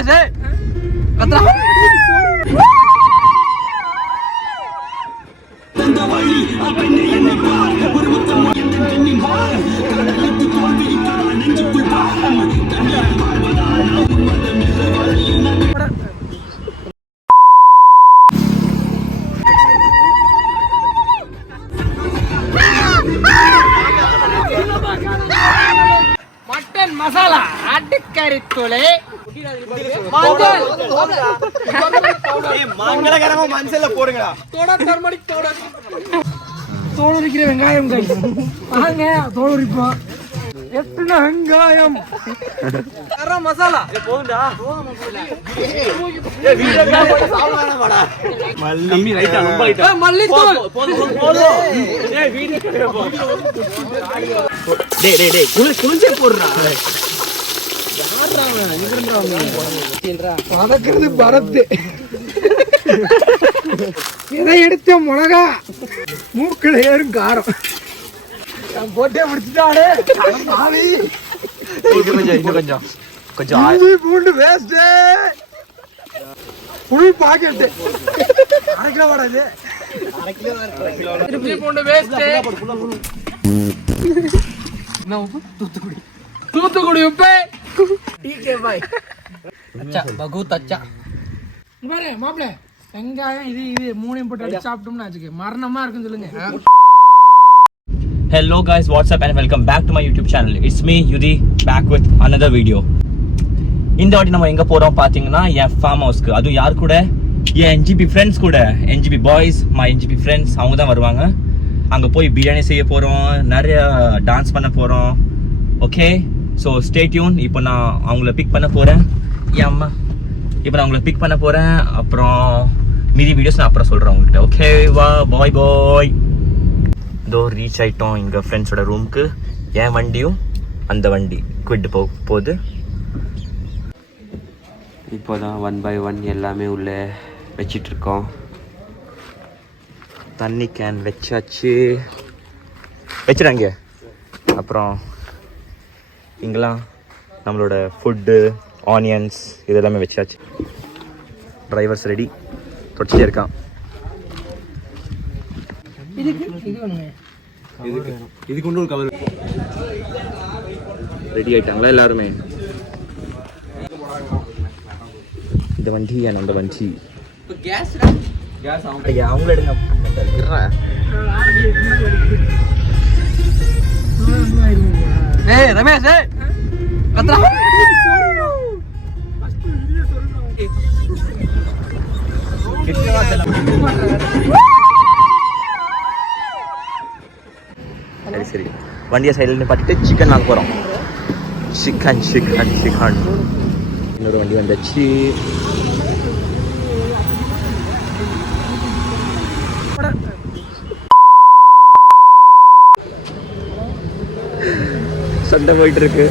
ரமேஷ் கத்ரா mutton masala ஆட்டுக்கறி தூளை மங்களகரமா மனசுல போடுங்கடா தோல் உரிக்கிற வெங்காயம் வாங்க தோல் உரிப்போம் எத்தனை வெங்காயம் மசாலா போகுண்டா மல்லித்தூள் குளிச்சே போடுறா வதக்குறது பரத்து எதை எடுத்த மிளகா மூக்கில் ஏறும் காரம் போட்டே முடிச்சுட்டாடே கொஞ்சம் பூண்டு வேஸ்ட் புல் பாக்கெட்டு அரைக்கப்படாது பூண்டு வேஸ்ட் தூத்துக்குடி உப்பு டிகே பாய் அச்சா பகுத் அச்சா பாரு மாப்ள வெங்காயம் இது மூணையும் போட்டு அடிச்சு சாப்பிட்டோம்னா வச்சுக்க மரணமா இருக்குன்னு சொல்லுங்க. Hello guys, what's up and welcome back to my YouTube channel. It's me Yudi back with another video. இந்த வாட்டி நம்ம எங்க போறோம் பாத்தீங்கன்னா என் ஃபார்ம் ஹவுஸ்க்கு. அதுவும் யார் கூட? என் NGP ஃப்ரெண்ட்ஸ் கூட. NGP boys, my NGP friends அவங்க தான் வருவாங்க. அங்க போய் பிரியாணி செய்ய போறோம், நிறைய டான்ஸ் பண்ண போறோம். Okay, so stay tune. இப்போ நான் அவங்கள பிக் பண்ண போறேன். ஏம்மா இப்போ நான் அவங்கள பிக் பண்ண போறேன். அப்புறம் மீதி வீடியோஸ் நான் அப்புறம் சொல்றேன் உங்ககிட்ட. ஓகே வா, பாய் பாய். இதோ ரீச் ஆயிட்டோம் எங்கள் ஃப்ரெண்ட்ஸோட ரூமுக்கு. என் வண்டியும் அந்த வண்டி குவிட்டு போகுது. இப்போ தான் 1 by 1 எல்லாமே உள்ளே வச்சிட்ருக்கோம். தண்ணி கேன் வச்சாச்சு, வச்சுடாங்க. அப்புறம் இங்கெல்லாம் நம்மளோட ஃபுட்டு, ஆனியன்ஸ் இதெல்லாமே வச்சாச்சு. டிரைவர்ஸ் ரெடி, தொடச்சிட்டே இருக்கான். இதுக்கு ஒன்று ஒரு கவர் ரெடி ஆயிட்டாங்களா எல்லாருமே? இந்த வண்டி அந்த வண்டி அவங்கள எடுங்க. ரமேஷ் கத்ரா சரி சரி, வண்டியை சைடில் பார்த்துட்டு சிக்கன் வாங்க போகிறோம். Chicken chicken chicken. இன்னொரு வண்டி வந்துச்சு. சண்டை போயிட்டு இருக்கு.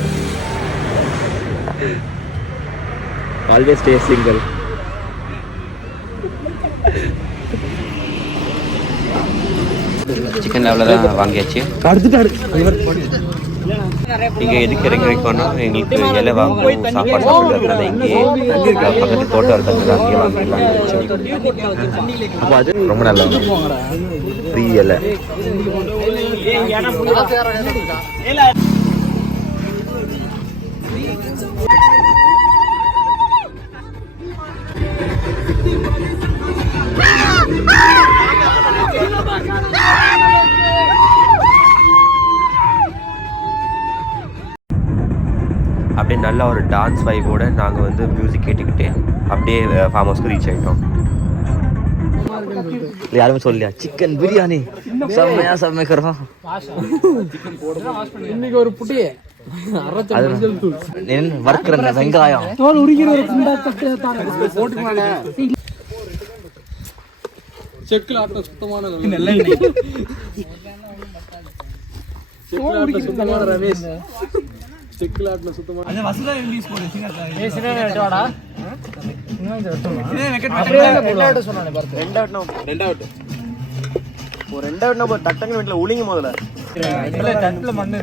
Always stay single. சிக்கன் அவ்வளோதான் வாங்கியாச்சு. இங்கே எதுக்கு இறங்கிருக்கோன்னா எங்களுக்கு இலை வாங்கணும், சாப்பாடு சாப்பிட்றதுனால இங்கேயே பக்கத்து தோட்டம் இருக்கிறது அங்கேயே வாங்கிடலாம். அப்போ அது ரொம்ப நல்லா ஃப்ரீ இலை. அப்படியே நல்ல ஒரு டான்ஸ் வைவோட நாங்கள் வந்து மியூசிக் கேட்டுக்கிட்டே அப்படியே ஃபார்ம் ஹவுஸ்க்கு ரீச் ஆகிட்டோம். யாருமே சொல்லலையா சிக்கன் பிரியாணி செம்மையா சமைக்கிறோம். இன்னைக்கு ஒரு புட்டி வறுக்கிற வெங்காயம் தோல் உரிக்கிற செக்கில் ஆட்ட சுத்தமான ரமேஷ் செக்கிலாட்ல சுத்தமா அது வசதா ரிலீஸ் பண்ணு. ஏ சின்ன வெட்டவாடா. இன்னும் இந்த வெட்டணும். அப்படியே ரெண்டாவது சொன்னானே பாரு. ரெண்டாவது. ஒரு ரெண்டாவது நம்ம டக்குனு வீட்டில் ஒளிங்க முதல்ல தட்டுல மண்ணு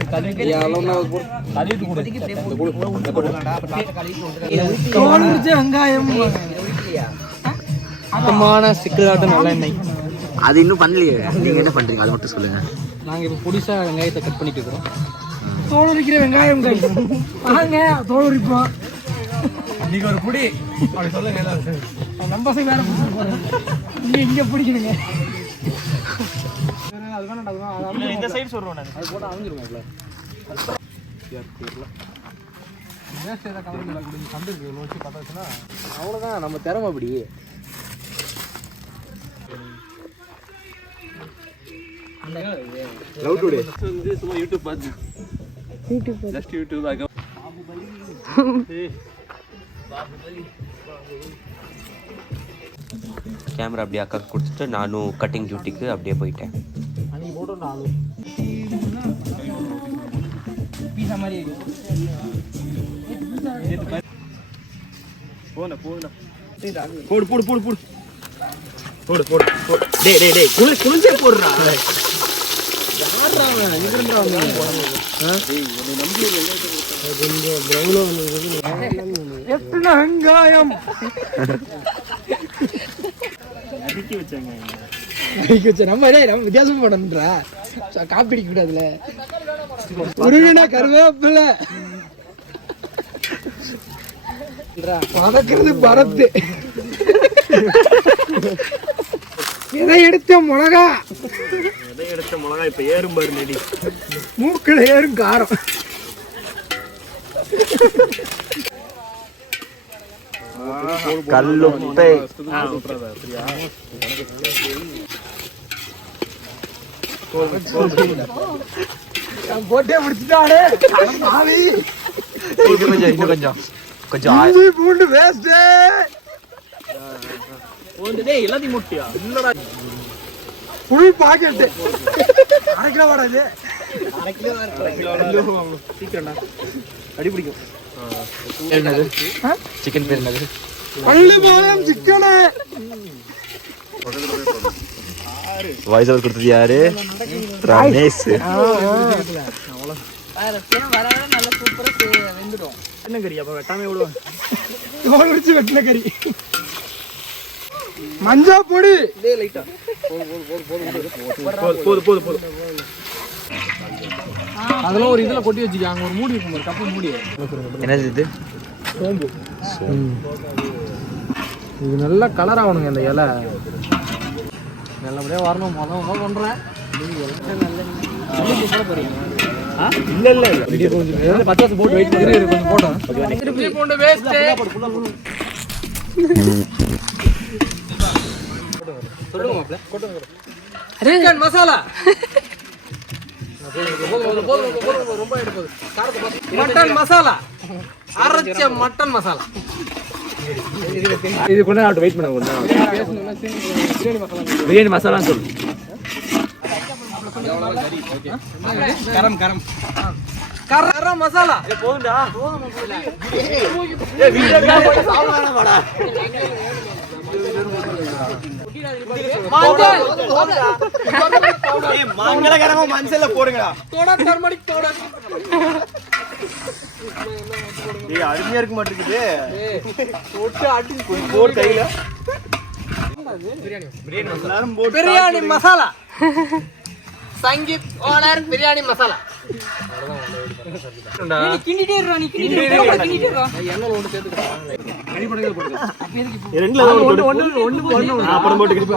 வெங்காயம் சிக்கலாட்டம் நல்லெண்ணெய் அது இன்னும் பண்ணலையே. நீங்க என்ன பண்றீங்க அதை மட்டும் சொல்லுங்க. நாங்க இப்ப புதுசா வெங்காயத்தை கட் பண்ணிட்டு இருக்கிறோம். தோல் உரிக்கிற வெங்காயம் வாங்க தோல் உரிப்போம். இன்னைக்கு ஒரு புடி அப்படி சொல்லுங்க. நம்ம வேற நீங்க இங்க பிடிக்கணுங்க. இந்த சைடு சொல்றேன் நான். அது போட்டா அழிஞ்சிருவாங்கல. அவ்வளவுதான் நம்ம திறமை அப்படி. லவ் டுடே வந்து சும்மா யூடியூப் பார்த்து ஜஸ்ட் யூடியூப் ஆக கேமரா அப்படியே அக்காவுக்கு கொடுத்துட்டு நானும் கட்டிங் டியூட்டிக்கு அப்படியே போயிட்டேன். போடு போடு போடு போடு போடு போடு போடு. டேய் டேய் டேய் குளிச்சே போடுறா. யாரா அவன் இங்கறா அவன். டேய் என்னை நம்பி கொஞ்சம் பிரவுல வந்து எத்தனை வெங்காயம் அடிக்கி வச்சாங்க. நம்ம வித்தியாசம் பண்ணணும்ன்றா. காப்பி அடிக்க கூடாதுல. உருவினா கருவேப்பிலை வதக்கிறது பரத்து. எதை எடுத்த மிளகா இப்ப ஏறும் பாரு நெடி. மூக்குல ஏறும் காரம். கல்லுப்பை போட்டே முடிச்சுட்டானே. இன்னும் கொஞ்சம் கொஞ்சம் இஞ்சி பூண்டு வேஸ்ட். டேய் எல்லாத்தையும் முட்டியா இல்லடா. Full packet. அரை கிலோ வாடாது. அரை கிலோ சீக்கிரம்டா அடி பிடிக்கும். என்னது சிக்கன் பேர் என்னது? பள்ளிபாளையம் சிக்கன். வாய்ஸ் ஓவர் கொடுத்தது யாரு? ரமேஷ். என்ன கறி அப்ப வெட்டாமே விடுவோம். தோல் உரிச்சு வெட்டின கறி. மஞ்சா பொடி. லைட்டா போது போது போது. அதெல்லாம் ஒரு இதுல கொட்டி வச்சுக்காங்க. ஒரு மூடி இருக்கும், ஒரு கப்பு மூடி. என்னது இது? சோம்பு. இது நல்லா கலர் ஆகணுங்க. இந்த இலை நல்லபடியா வரணும். மொதல் பண்றேன். இல்ல இல்ல இல்ல கொஞ்சம் 10 வருஷம் போட்டு வெயிட் பண்ணி கொஞ்சம் போட்டோம். திருப்பி போண்டு waste. Chicken masala. Mutton masala. அரைச்ச மட்டன் மசாலா. இது கொஞ்ச நேரம் வெயிட் பண்ணுங்க. பிரியாணி மசாலா சொல்லு. கரம் கரம் கரம் மசாலா. போதும்டா. ஏய் வீடியோ போய் சாவலானடா. மஞ்சள். ஏய் மங்களகரமா மஞ்சள்ல போடுங்கடா. தோடா டர்மரிக் பவுடர். ஏய் அருமையா இருக்க மாட்டேங்குது. போட்டு அடி போடு கையில. பிரியாணி மசாலா. பிரியாணி மசாலா. சங்கீத் ஓனர் பிரியாணி மசாலா. நீ கிண்டிட்டே இருடா. நீ கிண்டிட்டே இருடா. எண்ணெய் ஒன்னு சேர்த்துக்கடா. அடிபடவே போடுங்க. ரெண்டுல ஒன்னு போடணும். அப்புறம் போட்டுக்கிட்டு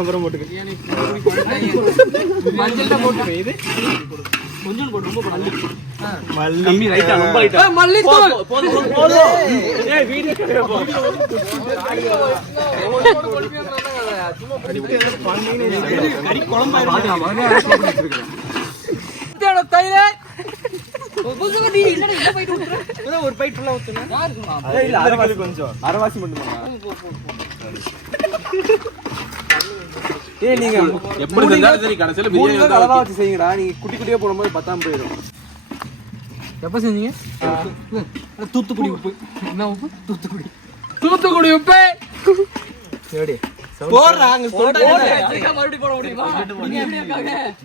அப்புறம் போட்டுக்கிட்டு. மஞ்சள்ல போட்டு இது கொஞ்சம் போடு. ரொம்ப மல்லி. மல்லி ரைட்டா ரொம்ப ரைட்டா. மல்லி தூள். போதும். ஏய் வீடியோ கரெக்டா போ. கறி குழம்பு தேட தயிர். ஒரு பைட் ஃபுல்லா ஊத்துங்க. இல்ல அரைவாசி கொஞ்சம். அரைவாசி மட்டும். ஏய் நீங்க எப்படி இருந்தாலும் சரி கடைசில பிரியாணி வந்து அளவா வச்சு செய்யுங்கடா. நீங்க குட்டி குட்டியா போடும்போது பத்தாம போயிடும். எப்ப செஞ்சீங்க? தூத்துக்குடி உப்பு. என்ன உப்பு? தூத்துக்குடி உப்பு. எப்படி போடுறாங்க மறுபடியும் போட முடியுமா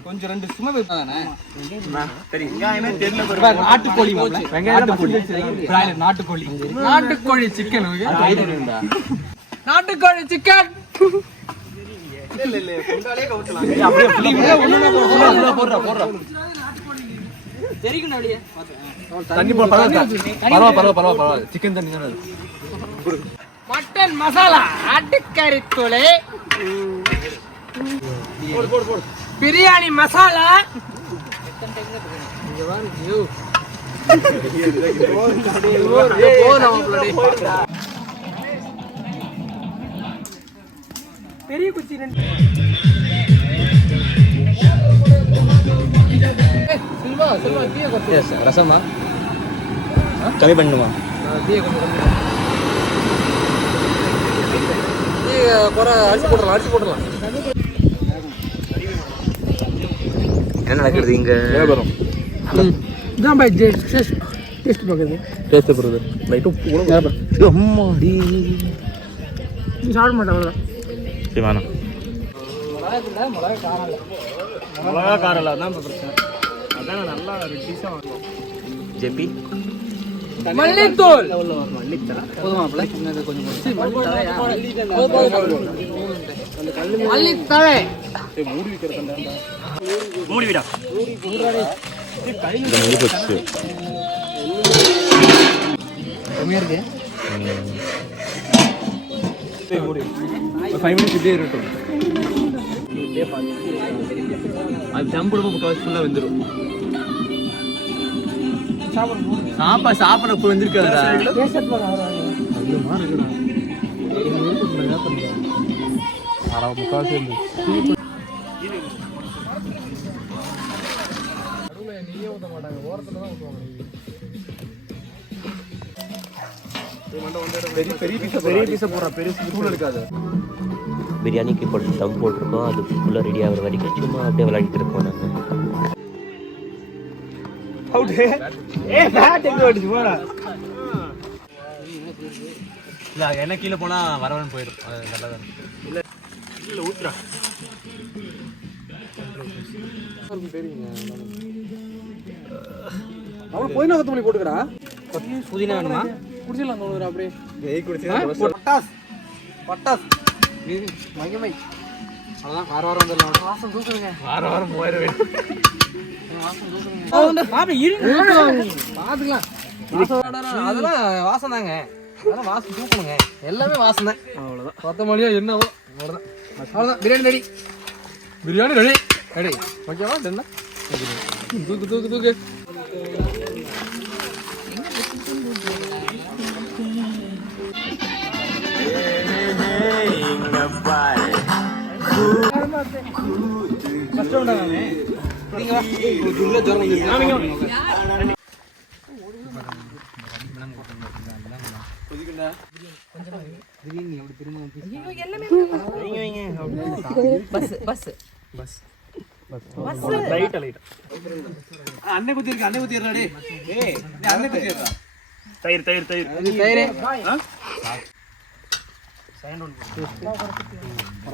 கொஞ்சம் ரெண்டு சும்மா வைப்பானே சரி வெங்காயமே தெரியல நாட்டுக்கோழி நாட்டுக்கோழி நாட்டுக்கோழி சிக்கன் நாட்டுக்கோழி சிக்கன் இல்ல கொண்டாலே கவுத்தலாம் அப்படியே ஒண்ணுனா போடுறா தெரியும் அப்படியே தண்ணி போட பரவாயில்ல சிக்கன் தண்ணி தானே மட்டன் மசாலா ஆட்டுக்கறி தூள் போடு பிரியாணி மசாலா பெரிய குச்சி ரசமா கம்மி பண்ணுமா அரிசி போடலாம் என்ன நடக்குது இங்க? இதான் பாய் டேஸ்ட் பார்க்குறது டேஸ்ட் போடுறது லைட்டும் அம்மாடி நீ சாப்பிட மாட்டேன் அவ்வளோதான் சரி வேணாம் மிளகா காரல அதான் பிரச்சனை அதான் நல்லா ரெட்டிஸா வரும் ஜெபி மல்லித்தூள் மல்லித்தழை மூடி விடா இந்த முடிவு வச்சு கம்மியா இருக்கு 5 minutes இப்படியே இருக்கட்டும் அது தம்புடுமா முக்கால்வாசி ஃபுல்லாக வந்துடும் சாப்பாடு இப்போ வந்துருக்காதுடா பெரிய பீஸை போடுறா பெரிய தூள் இருக்காது பிரியாணிக்கு போட்டு தம் போட்டிருக்கோம், அது ஃபுல்லாக ரெடி ஆகிற வரைக்கும் சும்மா அப்படியே விளையாடிட்டு இருக்கோம் நாங்கள். இல்லை என்ன கீழே போனால் வரவன் போயிடும், அது நல்லதான். இல்லை ஊத்துறா அவன் போய் நான் கொத்தமல்லி போட்டுக்கடா. புதினா வேணுமா? குடிச்சிடலாம் தோணுது அப்படியே. பட்டாஸ் மகிமை அதான் வாரம் வந்துடலாம். வாசம் தூக்குங்க, வாரம் போயிடுவேன். பாத்துக்கலாம். அதெல்லாம் வாசம் தாங்க, அதெல்லாம் வாசம் தூக்கணுங்க, எல்லாமே வாசம் தான். அவ்வளோதான். கொத்தமல்லியோ என்னவோ அவ்வளோதான். அவ்வளோதான். Biryani ready, biryani ready ready. ஓகேவா? என்ன தூக்கு தூக்கு தூக்கு. அண்ணன் குத்திருக்க, அண்ணன் குத்திடுறா. அண்ணன் குத்திடுறா. தயிர் தயிர் தயிர்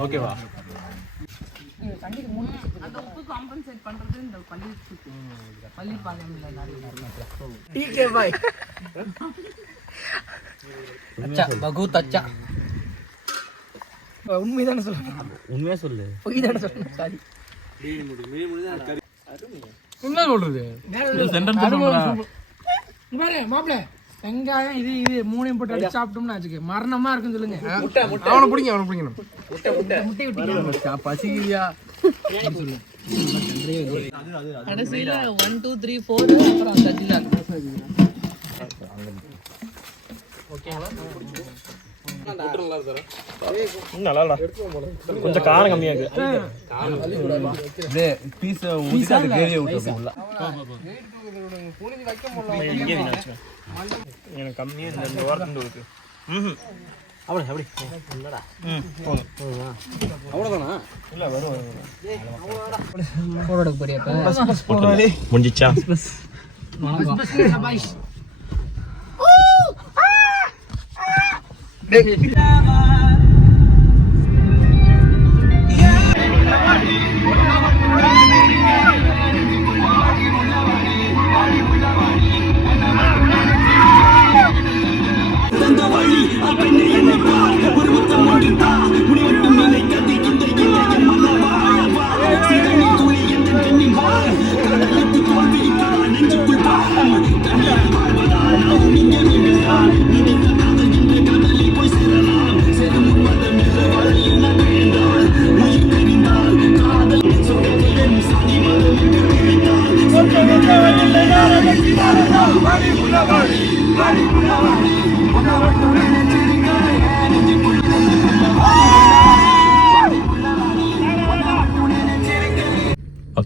ஓகேவா? உண்மைதானே சொல்லுங்க, உண்மையாக சொல்லு. பொய்தானே சொல்லுங்க. சாரி, என்ன சொல்றது? பாரு மாப்பிள்ள, வெங்காயம் இது இது மூணையும் போட்டு அடிச்சு சாப்பிட்டோம்னா வச்சுக்க மரணமா இருக்குன்னு சொல்லுங்க. அவனை பிடிங்க, அவனை பிடிக்கணும். முட்டை விட்டீங்க பசிக்கிறியா சொல்லு. கடைசியில 1 2 3 4 அப்புறம் சஜிலா. நல்லா கொஞ்சம் காரம் கம்மியா இருக்கு. பீஸ் ஊத்தி அது கிரேவி ஊத்துறோம்ல. எனக்கு கம்மியா இந்த வாரத்துல இருக்கு. அப்படி அப்படி என்னடா? அவ்வளவுதானா? இல்ல வரும். போறோட போறியா? முடிஞ்சிச்சா?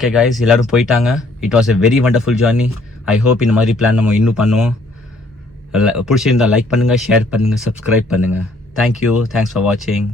ஓகே கைஸ், எல்லாரும் போயிட்டாங்க. It was a very wonderful journey. I hope இந்த மாதிரி பிளான் நம்ம இன்னும் பண்ணுவோம். பிடிச்சிருந்தா லைக் பண்ணுங்க, ஷேர் பண்ணுங்க, சப்ஸ்கிரைப் பண்ணுங்க. தேங்க்யூ, தேங்க்ஸ் ஃபார் வாட்சிங்.